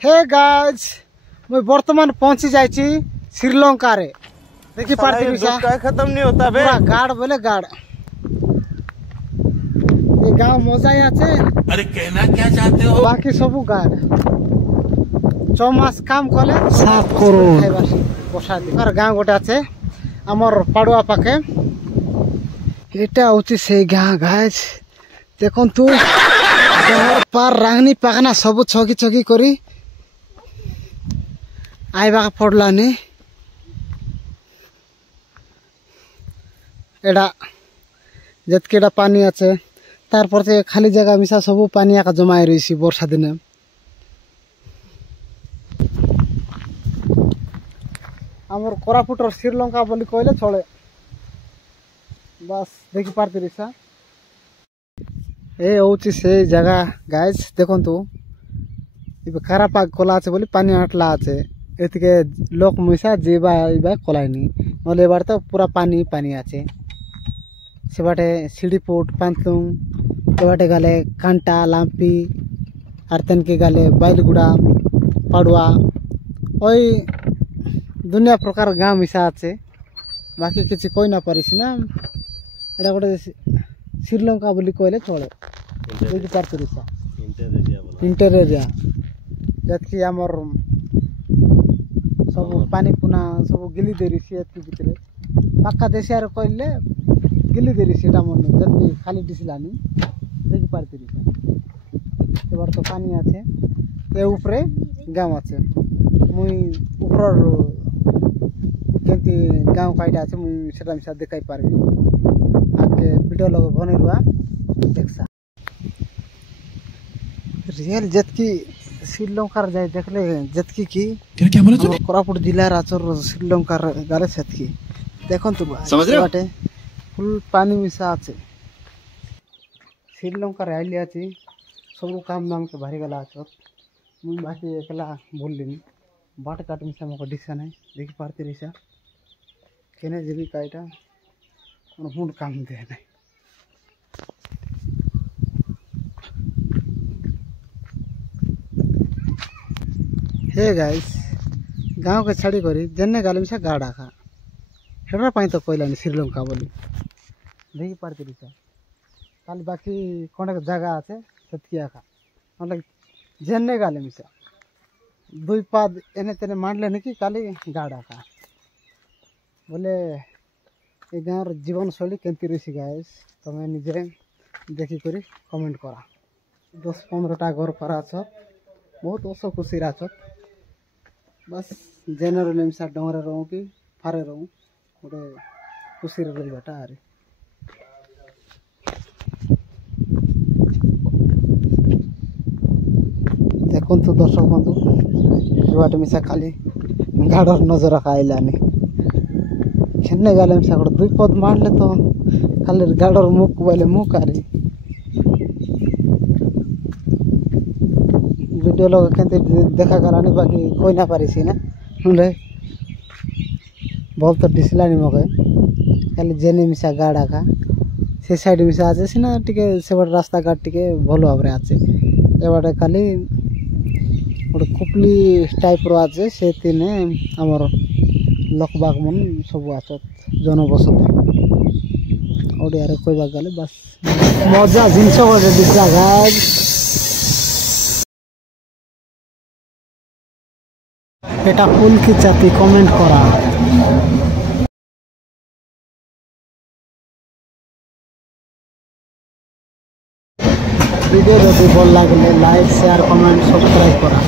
Hey guys मैं वर्तमान पहुंची जाइची श्रीलंका रे देखी पार्टी विषय खत्म नहीं होता बे पूरा गाड़ बोले गाड़ ये गांव मजा ही आछे। अरे कहना क्या चाहते हो? बाकी सबू गाड़ 6 मास काम कले 7 करोड़ खाइबासी बसा दे और गांव गोटे आछे हमर पाडुआ पाखे एटा होची से गांव गाइस देखन तू पार रांगनी पाखना सब छकी छकी करी आइबा पड़लानी एडा जतकेडा पानी आछे तार परते खाली जगह मिसा सब पानी आका जमाई रहिसी वर्षा दिने हमर कोरापुट और श्रीलंका बोली कहले चले बस देखि पारती रिसा ए होची से जगह गाइस देखन तू इबे कारापाग कोला आछे बोली पानी आटला आछे एतिके लोक मिसा जेबा इबा कोलाइनी नले एबार तो पूरा पानी पानी आछे से बाटे सिडीपोट पांतलुंग ए बाटे गाले कांटा लांपी आरतन के गाले बाइलगुड़ा पाडुआ ओई दुनिया प्रकार गांव मिसा आछे बाकी किछि कोई ना पारिसी ना एडा गोटे श्रीलंका बोली कहले चले देखि पारती रिसा इंटर एरिया जतकी हमर सब पानी पुना सब गिली देरी सी एतकी भितरे पक्का देशियार कहले गिली देरी सीटा मन जतकी खाली दिसलानी देखि पारती रिसा एबार तो पानी आछे ए ऊपरे गांव आछे मुई ऊपर केंती गांव काइटा आछे मुई सेटा मिसा देखाई पारबी आके वीडियो लग बनेरुआ देखसा रियल जतकी श्रीलंकार जाय देखले जतकी की क्या बोले तू कोरापुट जिला राचर श्रीलंकार गाले सेतकी देखन तू समझ रे बाटे फुल पानी मिसा आछे श्रीलंकार आइली आछी सब काम नाम के भारी गला आछो मुई बाकी एकला बोललिनी बाट काट मिसा मको दिखसा नै देखि पारती रिसा केने जेबी काइटा और हुन काम दे नै हे गाइस गांव के छाड़ी करी जन्ने गाले मिसा गाड़ा खा हेडरा पाई तो कहलानी श्रीलंका बोली देखि पारती रिसा खाली बाकी कोने जगह आछे सेतकी आखा मतलब जन्ने गाले मिसा दुई पाद एने तेने मानले नहीं कि खाली गाड़ा खा बोले ए गाँव जीवन शैली केमती रही गाइस तमें निजे देखी करी कमेंट करा 10-15टा घर करा बहुत ओसो खुशी राछ बस जेनरल मिसा डोंगरे रहूँ कि फारे रहूँ गोटे खुशी रहीबाटा आरे देखु दर्शक बंधु बाटे मिसा खाली गाड़र नजर आइलानी खेलने गले मिसा गोटे 2 पद मारले तो खाली गाड़र मुख बोले मुख आरे वीडियो लोग केंते देखा करानी बाकी कोई ना पारिसी ना हुले बहुत तो दिसलानी मके खाली जेने मिसा गाड़ा का से साइड मिसा आछे सिना टिके सेबड रास्ता घाट टिके भलो भाबरे आछे एबाटे खाली गोटे खुपली टाइप रो आछे से तिने हमर लोकबाग मन सब आछत जनबसति ओडिया रे कोई गले बस मजा जिनस गोटे दिसला गाइस एटा फुल की चाती कमेंट करा वीडियो जदि भल लागले लाइक शेयर कमेंट सब्सक्राइब करा।